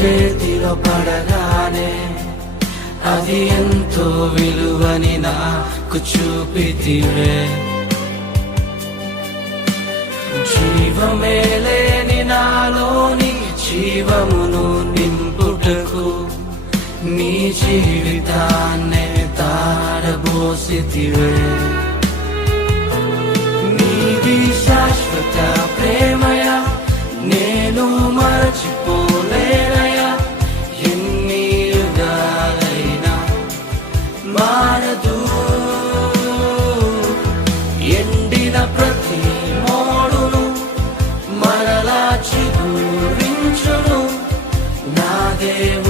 చేతిలో పడగానే అది ఎంతో విలువని నాకు చూపితివే. జీవమే లేని నాలోని జీవమును నింపుటకు నీ జీవితాన్నే తారబోసితివే. నీది శాశ్వత ప్రేమయ నేను మరచిపోలేనయా. ఎన్ని యుగాలైనా మారదు. ఎండిన ప్రతి మోడును మరలా చిగురించును నా దేవుడు.